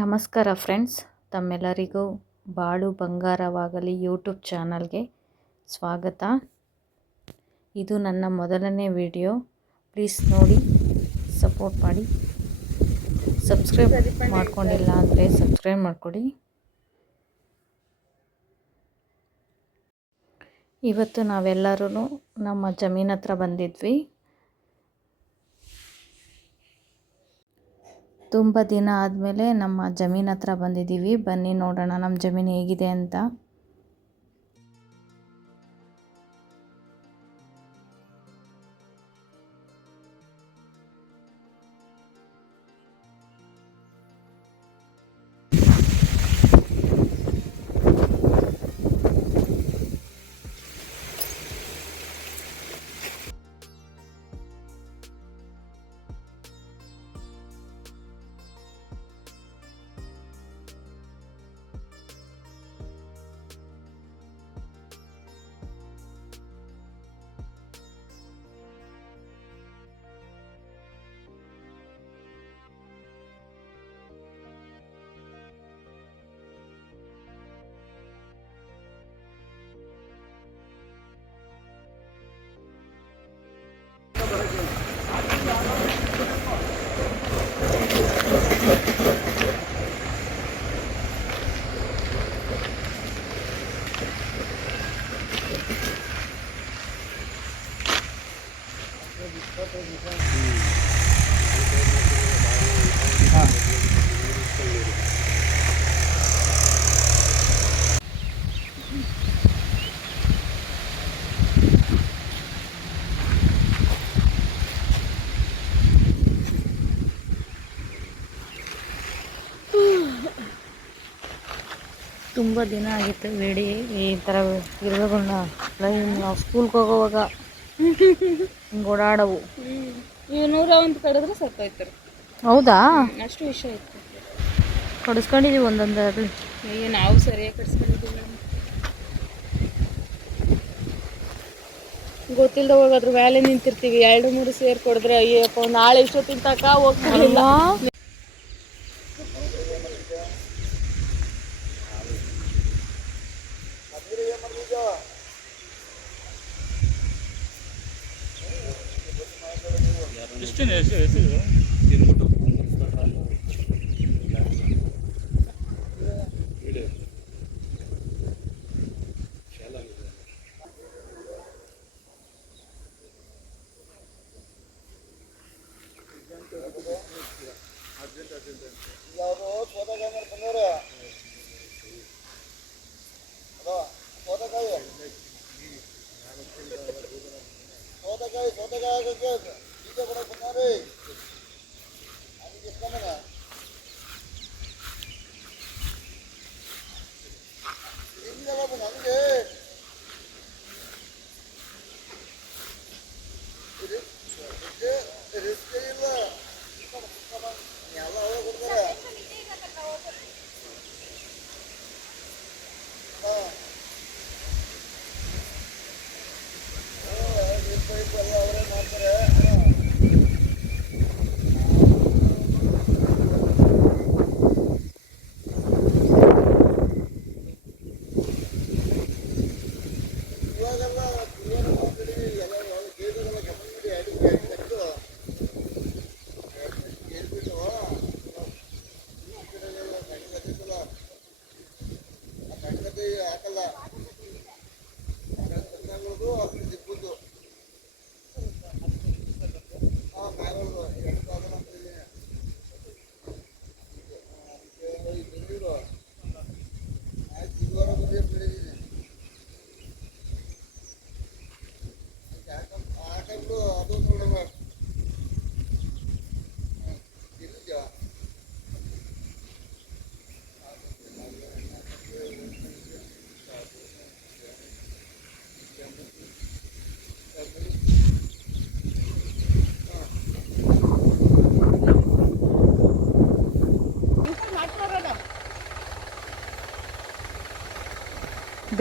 ನಮಸ್ಕಾರ ಫ್ರೆಂಡ್ಸ್, ತಮ್ಮೆಲ್ಲರಿಗೂ ಬಾಳು ಬಂಗಾರವಾಗಲಿ ಯೂಟ್ಯೂಬ್ ಚಾನಲ್ಗೆ ಸ್ವಾಗತ. ಇದು ನನ್ನ ಮೊದಲನೇ ವಿಡಿಯೋ. ಪ್ಲೀಸ್ ನೋಡಿ, ಸಪೋರ್ಟ್ ಮಾಡಿ. ಸಬ್ಸ್ಕ್ರೈಬ್ ಮಾಡ್ಕೊಂಡಿಲ್ಲ ಅಂದರೆ ಸಬ್ಸ್ಕ್ರೈಬ್ ಮಾಡಿಕೊಡಿ. ಇವತ್ತು ನಾವೆಲ್ಲರೂ ನಮ್ಮ ಜಮೀನ್ ಹತ್ರ ಬಂದಿದ್ವಿ. ತುಂಬ ದಿನ ಆದಮೇಲೆ ನಮ್ಮ ಜಮೀನ್ ಹತ್ರ ಬಂದಿದ್ದೀವಿ. ಬನ್ನಿ ನೋಡೋಣ ನಮ್ಮ ಜಮೀನು ಹೇಗಿದೆ ಅಂತ. હા ತುಂಬ ದಿನ ಆಗಿತ್ತು ವೇಡಿ ಈ ಥರ ಗಿಡಗಳನ್ನ ನಾವು ಸ್ಕೂಲ್ಗೆ ಹೋಗೋವಾಗ ಹಿಂಗೆ ಓಡಾಡವು. ಇವು ನೂರ ಒಂದು ಕಡಿದ್ರೆ ಸತ್ತೋಯ್ತಾರೆ ಹೌದಾ? ಅಷ್ಟು ವಿಷಯ ಇತ್ತು. ಕಡಿಸ್ಕೊಂಡಿದ್ದೀವಿ ಒಂದೊಂದು ಅಲ್ಲಿ ಅಯ್ಯೋ ನಾವು ಸರಿಯಾಗಿ ಕಡಿಸ್ಕೊಂಡಿದ್ದೀವಿ ಗೊತ್ತಿಲ್ಲದ ಹೋಗೋದ್ರ ಮೇಲೆ ನಿಂತಿರ್ತೀವಿ. ಎರಡು ಮೂರು ಸೇರ್ ಕೊಡಿದ್ರೆ ಅಯ್ಯಪ್ಪ ನಾಳೆ ಇಷ್ಟೊತ್ತಿನ ತಕ ಹೋಗ್ತಿಲ್ಲ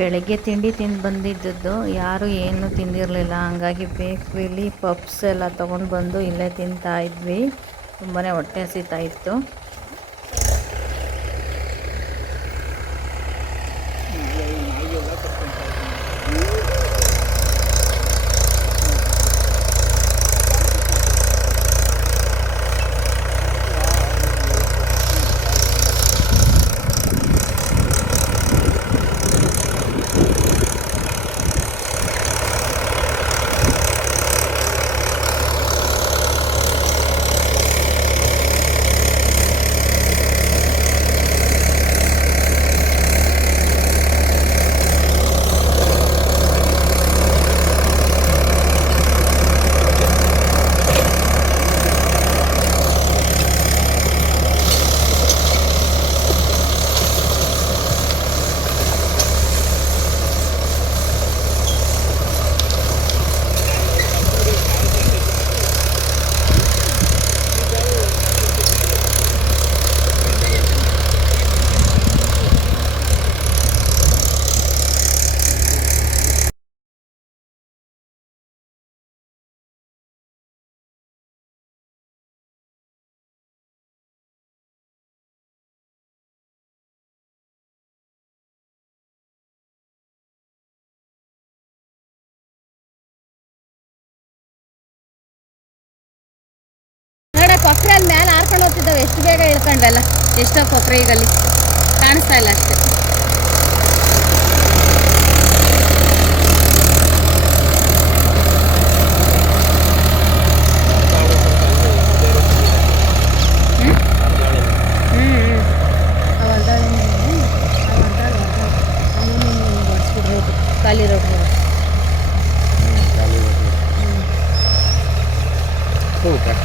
ಬೆಳಗ್ಗೆ ತಿಂಡಿ ತಿಂದು ಬಂದಿದ್ದದ್ದು, ಯಾರು ಏನು ತಿಂದಿರಲಿಲ್ಲ. ಹಂಗಾಗಿ ಬೇಕ್ರಿಲಿ ಪಪ್ಸ್ ಎಲ್ಲ ತೊಗೊಂಡು ಬಂದು ಇಲ್ಲೇ ತಿಂತಾ ಇದ್ವಿ. ತುಂಬಾ ಹೊಟ್ಟೆ ಹಸಿತಾ ಇತ್ತು. ಮೇಲೆ ಹಾರ್ಕೊಂಡು ಹೋಗ್ತಿದ್ದಾವೆ. ಎಷ್ಟು ಬೇಗ ಇಳ್ಕೊಂಡ್ವಲ್ಲ? ಎಷ್ಟೋ ಕೊಕ್ರೆ ಈಗಲ್ಲಿ ಕಾಣಿಸ್ತಾ ಇಲ್ಲ ಅಷ್ಟೇ.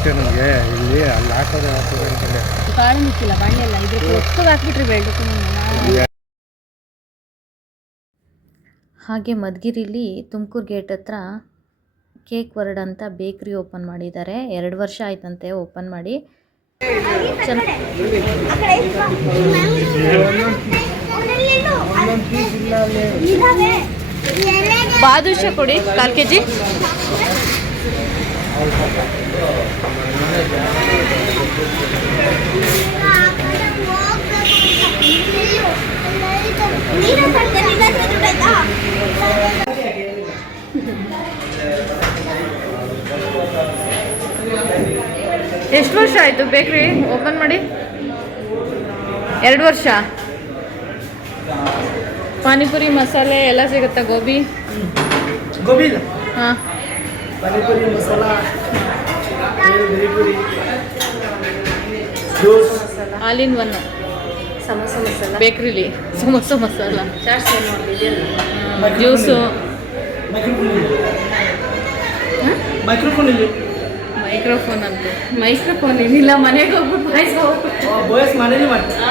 ಅಷ್ಟೇ ನಮಗೆ. ಇಲ್ಲಿ ಅಲ್ಲಿ ಹಾಕೋದು ಹಾಕೋದು ಅಂತಂದ್ರೆ ಕಾಳು ಹಾಕ್ಬಿಟ್ರಿ ಹಾಗೆ ಮಧುಗಿರಿಲಿ ತುಮಕೂರು ಗೇಟ್ ಹತ್ರ ಕೇಕ್ ವರ್ಡ್ ಅಂತ ಬೇಕ್ರಿ ಓಪನ್ ಮಾಡಿದ್ದಾರೆ. ಎರಡು ವರ್ಷ ಆಯ್ತಂತೆ ಓಪನ್ ಮಾಡಿ. ಬಾದುಷ ಕೊಡಿ ಕಾಲು ಕೆ ಜಿ ನೀನು ತಂದೆ ನಿನ್ನ ಹತ್ರ ದುಡ್ಡಾಯ್ತಾ ಎಷ್ಟು ವರ್ಷ ಆಯಿತು. ಬೇಕ್ರಿ ಓಪನ್ ಮಾಡಿ. ಎರಡು ವರ್ಷ. ಪಾನಿಪುರಿ ಮಸಾಲೆ ಎಲ್ಲ ಸಿಗುತ್ತಾ ಗೋಬಿ? ಗೋಬಿ ಹಾಲಿನ ಹಾಂ. Panipuri masala all in one samosa masala. ಬೇಕ್ರಿಲಿ samosa masala. Juice microphone ಇಲ್ಲಿ ಮೈಕ್ರೋಫೋನ್ ಅಂತ. ಮೈಕ್ರೋಫೋನ್ ಏನಿಲ್ಲ ಮನೆಗೆ ಹೋಗ್ಬಿಟ್ಟು ಬಾಯ್ಸ್ ಹೋಗ್ಬಿಟ್ಟು ಬಾಯ್ಸ್ ಮನೇಲಿ ಮಾಡ್ತಾರೆ